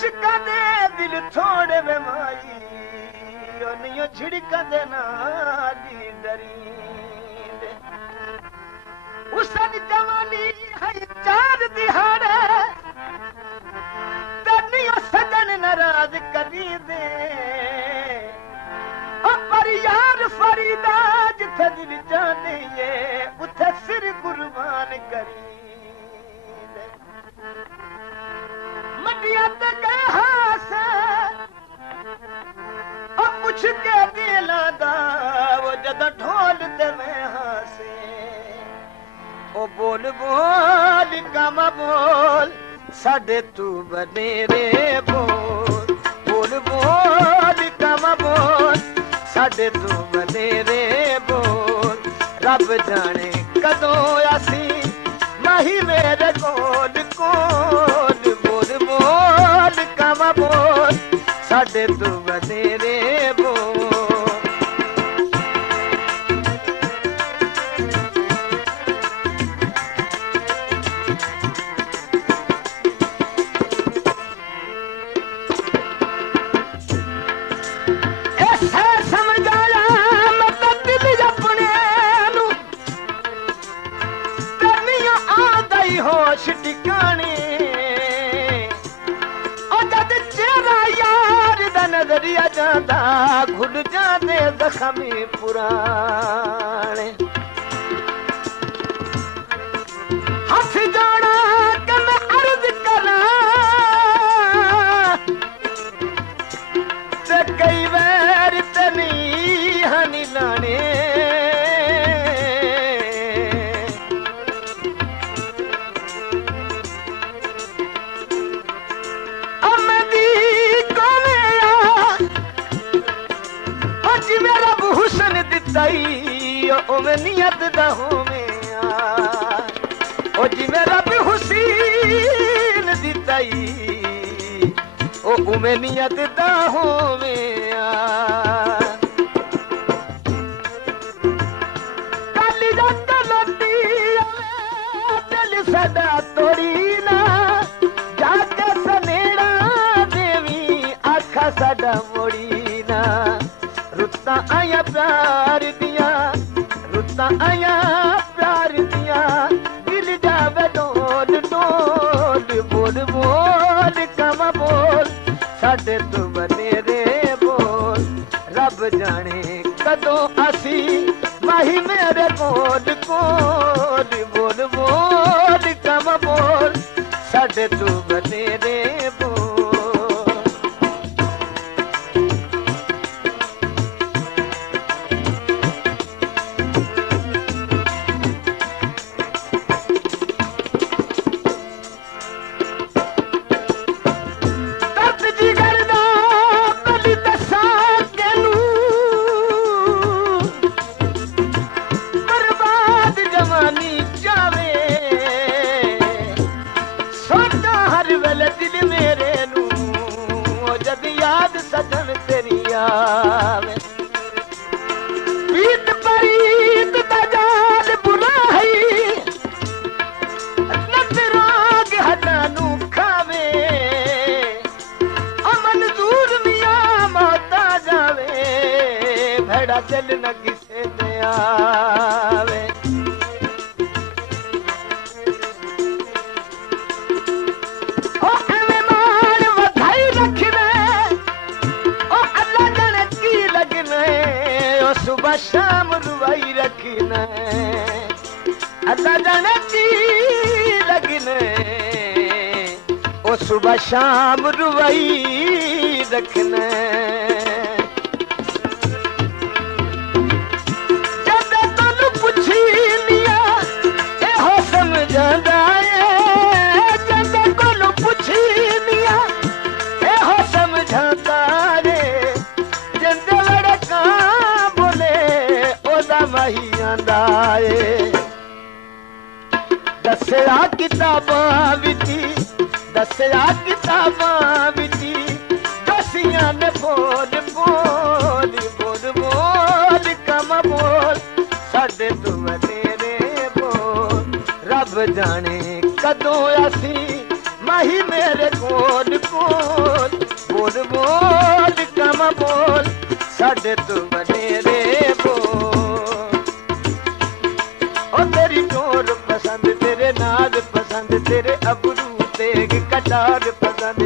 मुश्का दे दिल थोड़े बेमाई ओनियो झिड़का दे नाली डरींदे उसन जवानी है चार दिहाड़े तनियो सजन नाराज करी दे पर यार फरीदा जिथे दिल जाने ये उथे सिर कुर्बान करी दे मटिया ते गए हास पुछ के दिला दा वो जद ढोल ते में हासे ओ बोल बोल कामा बोल साडे तू बनेरे बोल बोल बोल कामा बोल साडे तू बनेरे बोल रब जाने कदों आसी नहीं मेरे कोल कोल बोल बोल कामा बोल साडे तू बनेरे बोल होश ठिकाने जद चेहरा यार दा नजरिया जांदा घुल जांदे जख्मी पुराने हथ जोड़ा कि मैं अर्ज करा ते कई वैर ते नहीं हनी लाने ओवे नियत दा होवेया ओ जी मेरा भी हुसैन दिताई ओ उमे नियत दा होवेया काली रात लती दिल सदा तोड़ी ना जाके सनेड़ा देवी आखा सदा मोड़ी ना रुत्ता आया प्यार दिया रुत्ता आया प्यार दिया दिल जावे डोल डोल बोल बोल कमा बोल साडे तू बनेरे बोल रब जाने कदों असी माही मेरे कोल कोल बोल बोल कमा बोल साडे तू बनेरे बोल पीत परीत दजाल बुला है नजराग हटानू खावे अमन दूर मिया मौता जावे भेड़ा दिल न किसे दे आवे सुबह शाम रुवाई रखना अल्लाह जाने की लगना ओ सुबह शाम रुवाई रखना जब तू पुछी लिया ए हो समझदा है जब कोल पुछी लिया ए हो समझदा रे जिंदे बड़े का मही आंदाए दसया किताबां विची दसया किताबां विची दसियां ने बोल बोल बोल बोल कम बोल साडे तू बनेरे बोल रब जाने कदों असी माही मेरे कोल कोल बोल बोल कम बोल साडे तू बनेरे बोल ओ तेरी टोर पसंद तेरे नाज पसंद तेरे अबरू तेग कटार पसंद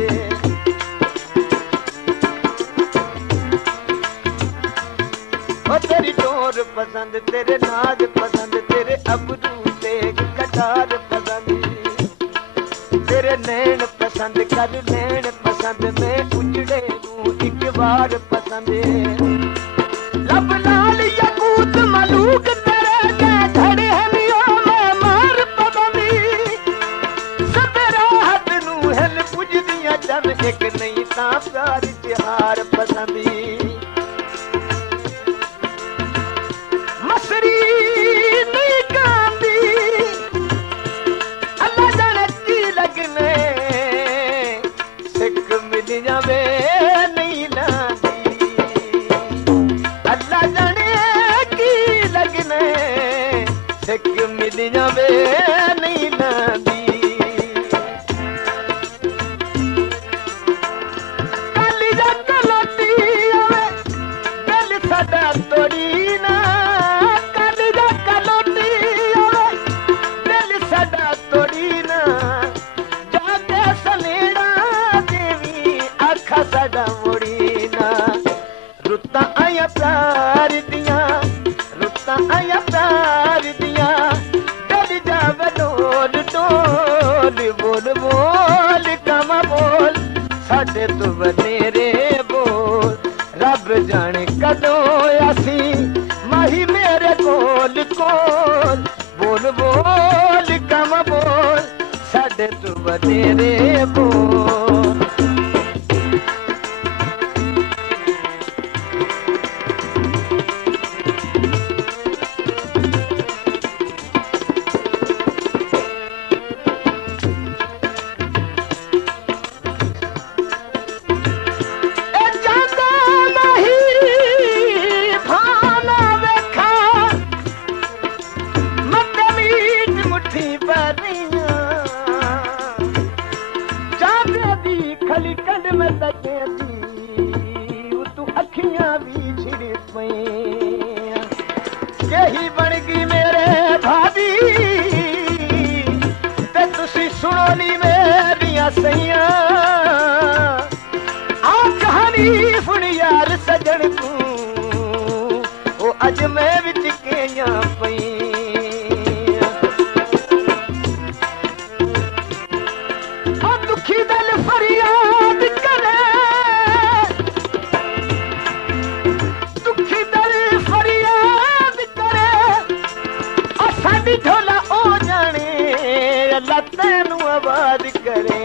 ओ तेरी टोर पसंद तेरे नाज पसंद तेरे अबरू तेग कटार पसंद तेरे नैन पसंद कर नैन पसंद मैं उजड़े नू एक बार पसंद लब लाल यकूत मलूक तेरे के खड़े हैं नियो मैं मार पवनी सवेरा हद नू हल पुजदियां चन एक नहीं ता प्यार तिहार पसंदी मसरी नहीं कांदी अल्लाह जाने की लगने सिक मिल जावे नहीं लांदी अल्लाह जाने की लगने सिक मिल जावे नहीं लांदी काली जग लोटी आवे दिल साडा तोड़ी ना काली जग लोटी आवे दिल साडा तोड़ी ना जाके सलेड़ा देवी आखा साडा मोड़ी ना रुत्ता आया प्यार दिया रुत्ता आया प्यार दिया डल जावे डोल डोल बोल बोल कम बोल साडे तू बनेरे बोल रब जाने कदों असी माही मेरे कोल कोल बोल बोल कम बोल साडे तू बनेरे बोल ए जांदा नहीं भाना वेखा मत मीट मुट्ठी भरियां जांदे दी खली कंड में तके दी तू अखियां भी छिड़ पईयां केही बन गई मेरे भाभी ते तुसी सुनो नी मेरियां सैयां आ कहानी सुन यार सजन तू ओ अज मैं विच केयां पईयां ओ दुखी दिल फरियाद करे दुखी दिल फरियाद करे ओ साडी ढोला ओ जाने अल्लाह तैनू आबाद करे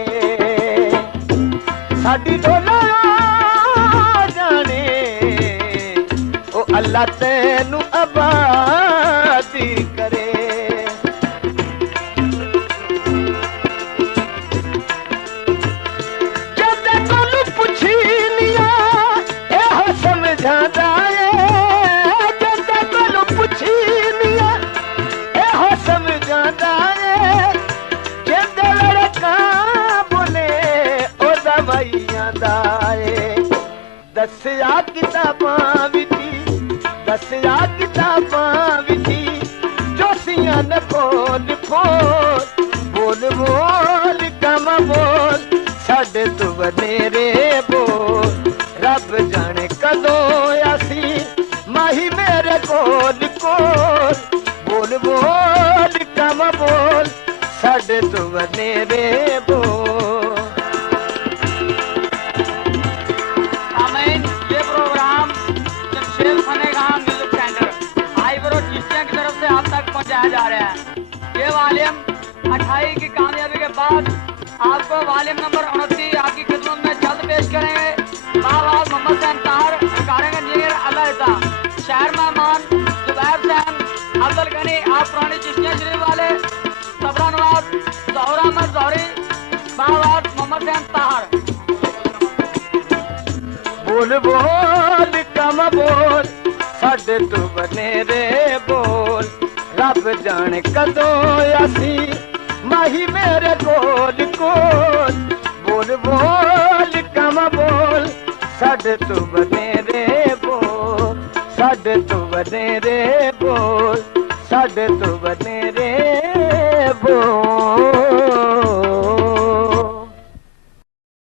साडी ढोला जाने ओ अल्लाह तैनू आबाद करे जदे कोलू पुछी लिया एहो समझांदा ए जदे कोलू पुछी लिया एहो समझांदा ए जिंदे लड़का बोले ओ दवाइयां दा ए दसिया किताबां विची दसिया किताबां विची जोसियां न बोल बोल बोल बोल कम बोल साडे तू बनेरे बोल रब जाने कदों असी माही मेरे कोल कोल बोल बोल कम बोल साडे तू बनेरे बोल आमीन। ये programme Jamshed Khanegah music centre आईब्रो चिश्तिया की तरफ से आप तक पहुंचाया जा रहा है। ये वालियम 28 की कामयाबी के बाद आपको वालियम नंबर 29 आपकी खिदमत में जल्द पेश करेंगे। बाबाज मोहम्मद सैन ताहर, रिकॉर्डिंग इंजीनियर अल्लाह शहर मेहमान जुबैर सैन अब्दुल गनी, आप पुरानी चिश्तिया शरीफ वाले सबरा नवाज जौहर अहमद जौहरी, बाबाज मोहम्मद सैन ताहर। बोल बोल कम बोल साडे तू बनेरे बोल रब जाने कदों असी माही मेरे गोल कोल बोल बोल कम बोल साढ़े तू बनेरे बोल साढ़े तू बनेरे बोल साढ़े तू बनेरे बोल